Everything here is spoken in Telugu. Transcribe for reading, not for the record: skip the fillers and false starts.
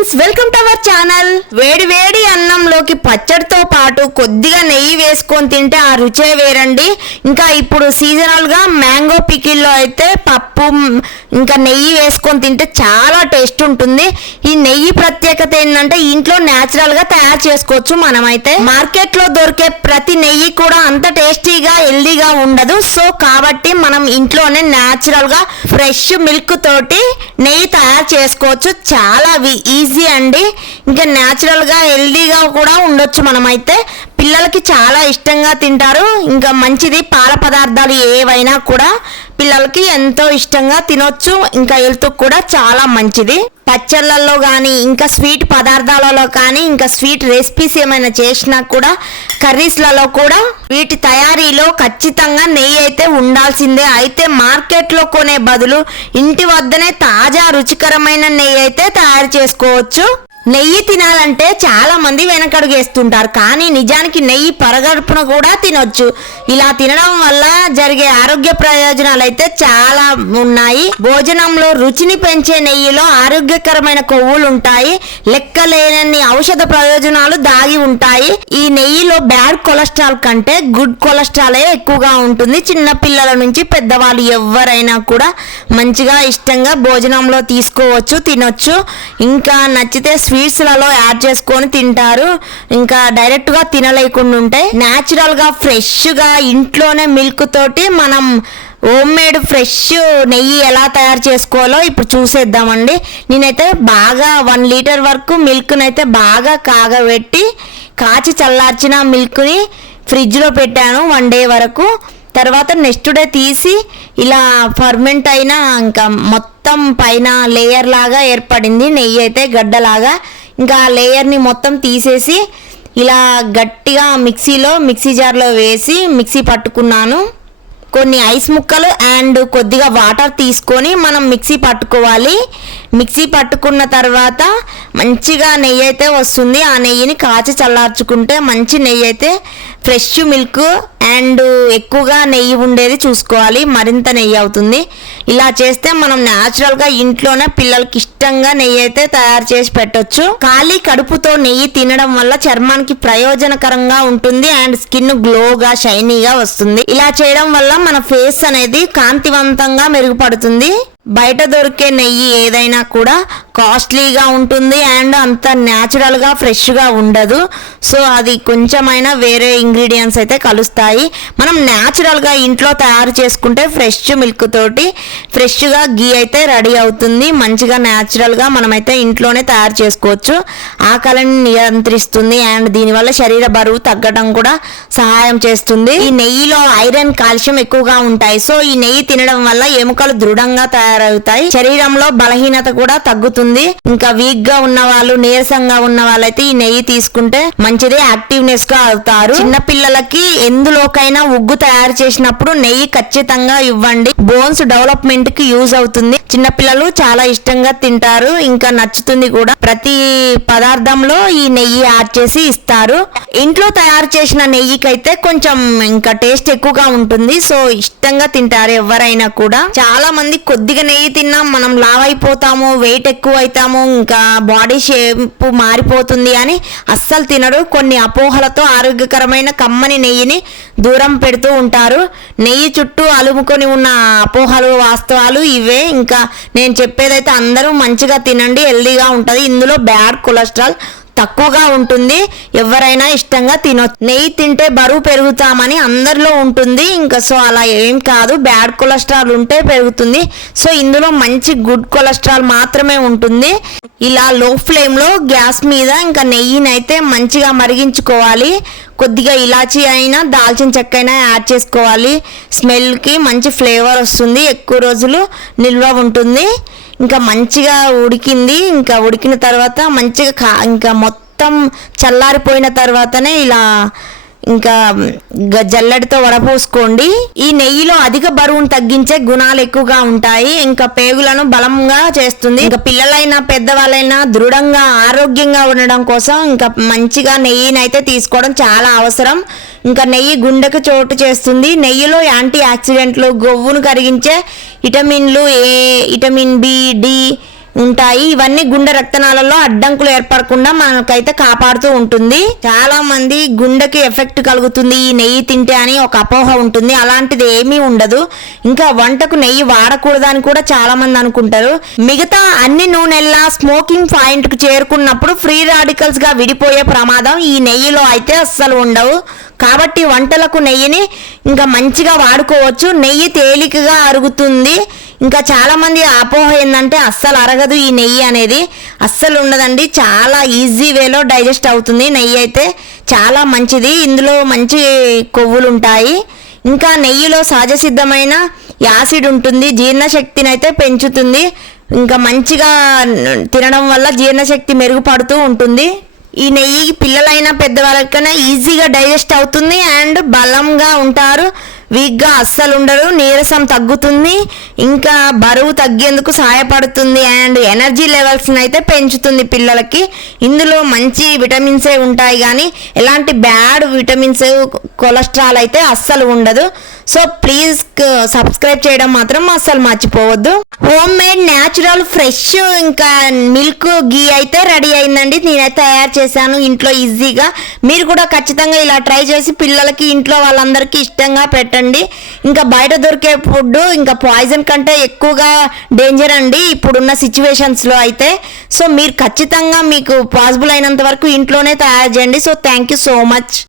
Friends, welcome to our channel. వేడి వేడి అన్నంలోకి పచ్చడితో పాటు కొద్దిగా నెయ్యి వేసుకొని తింటే ఆ రుచే వేరండి. ఇంకా ఇప్పుడు సీజనల్ గా మ్యాంగో పికిల్లో అయితే పప్పు ఇంకా నెయ్యి వేసుకొని తింటే చాలా టేస్ట్ ఉంటుంది. ఈ నెయ్యి ప్రత్యేకత ఏంటంటే ఇంట్లో న్యాచురల్ గా తయారు చేసుకోవచ్చు. మనమైతే మార్కెట్ లో దొరికే ప్రతి నెయ్యి కూడా అంత టేస్టీగా హెల్దీగా ఉండదు. సో కాబట్టి మనం ఇంట్లోనే న్యాచురల్ గా ఫ్రెష్ మిల్క్ తోటి నెయ్యి తయారు చేసుకోవచ్చు. చాలా ఈజీ అండి. ఇంకా న్యాచురల్ గా హెల్దీగా కూడా ఉండొచ్చు. మనమైతే పిల్లలకి చాలా ఇష్టంగా తింటారు. ఇంకా మంచిది, పాల పదార్థాలు ఏవైనా కూడా పిల్లలకి ఎంతో ఇష్టంగా తినొచ్చు. ఇంకా హెల్త్ కూడా చాలా మంచిది. పచ్చళ్ళల్లో కానీ ఇంకా స్వీట్ పదార్థాలలో కానీ ఇంకా స్వీట్ రెసిపీస్ ఏమైనా చేసినా కూడా కర్రీస్లలో కూడా వీటి తయారీలో ఖచ్చితంగా నెయ్యి అయితే ఉండాల్సిందే. అయితే మార్కెట్లో కొనే బదులు ఇంటి వద్దనే తాజా రుచికరమైన నెయ్యి అయితే తయారు చేసుకోవచ్చు. నెయ్యి తినాలంటే చాలా మంది వెనకడుగేస్తుంటారు, కానీ నిజానికి నెయ్యి పరగడుపున కూడా తినొచ్చు. ఇలా తినడం వల్ల జరిగే ఆరోగ్య ప్రయోజనాలు అయితే చాలా ఉన్నాయి. భోజనంలో రుచిని పెంచే నెయ్యిలో ఆరోగ్యకరమైన కొవ్వులు ఉంటాయి. లెక్కలేనన్ని ఔషధ ప్రయోజనాలు దాగి ఉంటాయి. ఈ నెయ్యిలో బ్యాడ్ కొలెస్ట్రాల్ కంటే గుడ్ కొలెస్ట్రాలే ఎక్కువగా ఉంటుంది. చిన్న పిల్లల నుంచి పెద్దవాళ్ళు ఎవరైనా కూడా మంచిగా ఇష్టంగా భోజనంలో తీసుకోవచ్చు, తినొచ్చు. ఇంకా నచ్చితే స్వీట్స్లలో యాడ్ చేసుకొని తింటారు. ఇంకా డైరెక్ట్ గా తినలేకుండా ఉంటే న్యాచురల్ గా ఫ్రెష్ గా ఇంట్లోనే మిల్క్ తోటి మనం హోమ్ మేడ్ ఫ్రెష్ నెయ్యి ఎలా తయారు చేసుకోవాలో ఇప్పుడు చూసేద్దామండి. నేనైతే బాగా 1 లీటర్ వరకు మిల్క్ని అయితే బాగా కాగబెట్టి కాచి చల్లార్చిన మిల్క్ని ఫ్రిడ్జ్లో పెట్టాను 1 డే వరకు. తర్వాత నెక్స్ట్ డే తీసి ఇలా ఫర్మెంట్ అయినా ఇంకా మొత్తం పైన లేయర్ లాగా ఏర్పడింది నెయ్యి అయితే గడ్డలాగా. ఇంకా ఆ లేయర్ని మొత్తం తీసేసి ఇలా గట్టిగా మిక్సీ జార్లో వేసి మిక్సీ పట్టుకున్నాను. కొన్ని ఐస్ ముక్కలు అండ్ కొద్దిగా వాటర్ తీసుకొని మనం మిక్సీ పట్టుకోవాలి. మిక్సీ పట్టుకున్న తర్వాత మంచిగా నెయ్యి అయితే వస్తుంది. ఆ నెయ్యిని కాచి చల్లార్చుకుంటే మంచి నెయ్యి అయితే ఫ్రెష్ మిల్క్ అండ్ ఎక్కువగా నెయ్యి ఉండేది చూసుకోవాలి, మరింత నెయ్యి అవుతుంది. ఇలా చేస్తే మనం న్యాచురల్గా ఇంట్లోనే పిల్లలకి ఇష్టంగా నెయ్యి అయితే తయారు చేసి పెట్టొచ్చు. ఖాళీ కడుపుతో నెయ్యి తినడం వల్ల చర్మానికి ప్రయోజనకరంగా ఉంటుంది అండ్ స్కిన్ గ్లోగా షైనీగా వస్తుంది. ఇలా చేయడం వల్ల మన ఫేస్ అనేది కాంతివంతంగా మెరుగుపడుతుంది. బయట దొరికే నెయ్యి ఏదైనా కూడా కాస్ట్లీగా ఉంటుంది అండ్ అంత న్యాచురల్గా ఫ్రెష్గా ఉండదు. సో అది కొంచెమైనా వేరే ఇంగ్రీడియంట్స్ అయితే కలుస్తాయి. మనం న్యాచురల్గా ఇంట్లో తయారు చేసుకుంటే ఫ్రెష్ మిల్క్ తోటి ఫ్రెష్గా గీ అయితే రెడీ అవుతుంది. మంచిగా న్యాచురల్గా మనమైతే ఇంట్లోనే తయారు చేసుకోవచ్చు. ఆకలిని నియంత్రిస్తుంది అండ్ దీనివల్ల శరీర బరువు తగ్గడం కూడా సహాయం చేస్తుంది. ఈ నెయ్యిలో ఐరన్, కాల్షియం ఎక్కువగా ఉంటాయి. సో ఈ నెయ్యి తినడం వల్ల ఎముకలు దృఢంగా తయారవుతాయి. శరీరంలో బలహీనత కూడా తగ్గుతుంది. ఇంకా వీక్ గా ఉన్న వాళ్ళు, నీరసంగా ఉన్న వాళ్ళైతే ఈ నెయ్యి తీసుకుంటే మంచిది, యాక్టివ్నెస్ గా అవుతారు. చిన్న పిల్లలకి ఎందులోకైనా ఉగ్గు తయారు చేసినప్పుడు నెయ్యి ఖచ్చితంగా ఇవ్వండి. బోన్స్ డెవలప్మెంట్ కి యూజ్ అవుతుంది. చిన్న పిల్లలు చాలా ఇష్టంగా తింటారు, ఇంకా నచ్చుతుంది కూడా. ప్రతి పదార్థంలో ఈ నెయ్యి యాడ్ చేసి ఇస్తారు. ఇంట్లో తయారు చేసిన నెయ్యికైతే కొంచెం ఇంకా టేస్ట్ ఎక్కువగా ఉంటుంది. సో ఇష్టంగా తింటారు ఎవరైనా కూడా. చాలా మంది కొద్దిగా నెయ్యి తిన్నా మనం లావ్ అయిపోతాము, వెయిట్ ఎక్కువ అవుతాము, ఇంకా బాడీ షేప్ మారిపోతుంది అని అస్సలు తినరు. కొన్ని అపోహలతో ఆరోగ్యకరమైన కమ్మని నెయ్యిని దూరం పెడుతూ ఉంటారు. నెయ్యి చుట్టూ అలుముకొని ఉన్న అపోహలు వాస్తవాలు ఇవే. ఇంకా నేను చెప్పేదైతే అందరూ మంచిగా తినండి, హెల్దీగా ఉంటుంది. ఇందులో బ్యాడ్ కొలెస్ట్రాల్ తక్కువగా ఉంటుంది. ఎవరైనా ఇష్టంగా తినొచ్చు. నెయ్యి తింటే బరువు పెరుగుతామని అందరిలో ఉంటుంది. ఇంకా సో అలా ఏం కాదు, బ్యాడ్ కొలెస్ట్రాల్ ఉంటే పెరుగుతుంది. సో ఇందులో మంచి గుడ్ కొలెస్ట్రాల్ మాత్రమే ఉంటుంది. ఇలా లో ఫ్లేమ్లో గ్యాస్ మీద ఇంకా నెయ్యిని అయితే మంచిగా మరిగించుకోవాలి. కొద్దిగా ఇలాచీ అయినా దాల్చిన చెక్క అయినా యాడ్ చేసుకోవాలి. స్మెల్కి మంచి ఫ్లేవర్ వస్తుంది, ఎక్కువ రోజులు నిల్వ ఉంటుంది. ఇంకా మంచిగా ఉడికింది. ఇంకా ఉడికిన తర్వాత మంచిగా ఇంకా మొత్తం చల్లారిపోయిన తర్వాతనే ఇలా ఇంకా జల్లెడతో వడపోసుకోండి. ఈ నెయ్యిలో అధిక బరువును తగ్గించే గుణాలు ఎక్కువగా ఉంటాయి. ఇంకా పేగులను బలంగా చేస్తుంది. ఇంకా పిల్లలైనా పెద్దవాళ్ళైనా దృఢంగా ఆరోగ్యంగా ఉండడం కోసం ఇంకా మంచిగా నెయ్యిని అయితే తీసుకోవడం చాలా అవసరం. ఇంకా నెయ్యి గుండెకు చోటు చేస్తుంది. నెయ్యిలో యాంటీ ఆక్సిడెంట్లు, కొవ్వును కరిగించే విటమిన్లు ఏ, విటమిన్ బి, డి, ఉంటాయి. ఇవన్నీ గుండె రక్తనాళాల్లో అడ్డంకులు ఏర్పడకుండా మనకైతే కాపాడుతూ ఉంటుంది. చాలా మంది గుండెకి ఎఫెక్ట్ కలుగుతుంది ఈ నెయ్యి తింటే అని ఒక అపోహ ఉంటుంది. అలాంటిది ఏమీ ఉండదు. ఇంకా వంటకు నెయ్యి వాడకూడదని కూడా చాలా మంది అనుకుంటారు. మిగతా అన్ని నూనెల్లా స్మోకింగ్ పాయింట్ కు చేరుకున్నప్పుడు ఫ్రీ రాడికల్స్ గా విడిపోయే ప్రమాదం ఈ నెయ్యిలో అయితే అస్సలు ఉండవు. కాబట్టి వంటలకు నెయ్యిని ఇంకా మంచిగా వాడుకోవచ్చు. నెయ్యి తేలికగా అరుగుతుంది. ఇంకా చాలా మంది అపోహ ఏంటంటే అస్సలు అరగదు ఈ నెయ్యి అనేది. అస్సలు ఉండదండి, చాలా ఈజీ వేలో డైజెస్ట్ అవుతుంది. నెయ్యి అయితే చాలా మంచిది. ఇందులో మంచి కొవ్వులు ఉంటాయి. ఇంకా నెయ్యిలో సహజ సిద్ధమైన యాసిడ్ ఉంటుంది, జీర్ణశక్తిని అయితే పెంచుతుంది. ఇంకా మంచిగా తినడం వల్ల జీర్ణశక్తి మెరుగుపడుతూ ఉంటుంది. ఈ నెయ్యి పిల్లలైనా పెద్దవాళ్ళకైనా ఈజీగా డైజెస్ట్ అవుతుంది అండ్ బలంగా ఉంటారు. వీక్గా అస్సలు ఉండరు. నీరసం తగ్గుతుంది, ఇంకా బరువు తగ్గేందుకు సహాయపడుతుంది అండ్ ఎనర్జీ లెవెల్స్ని అయితే పెంచుతుంది పిల్లలకి. ఇందులో మంచి విటమిన్సే ఉంటాయి కానీ ఎలాంటి బ్యాడ్ విటమిన్స్ కొలెస్ట్రాల్ అయితే అస్సలు ఉండదు. సో ప్లీజ్ సబ్స్క్రైబ్ చేయడం మాత్రం అస్సలు మర్చిపోవద్దు. హోమ్ మేడ్ న్యాచురల్ ఫ్రెష్ ఇంకా మిల్క్ గీ అయితే రెడీ అయిందండి. నేనైతే తయారు చేశాను ఇంట్లో ఈజీగా. మీరు కూడా ఖచ్చితంగా ఇలా ట్రై చేసి పిల్లలకి ఇంట్లో వాళ్ళందరికీ ఇష్టంగా పెట్టండి. ఇంకా బయట దొరికే ఫుడ్ ఇంకా పాయిజన్ కంటే ఎక్కువగా డేంజర్ అండి ఇప్పుడున్న సిచ్యువేషన్స్లో అయితే. సో మీరు ఖచ్చితంగా మీకు పాసిబుల్ అయినంత వరకు ఇంట్లోనే తయారు చేయండి. So thank you so much.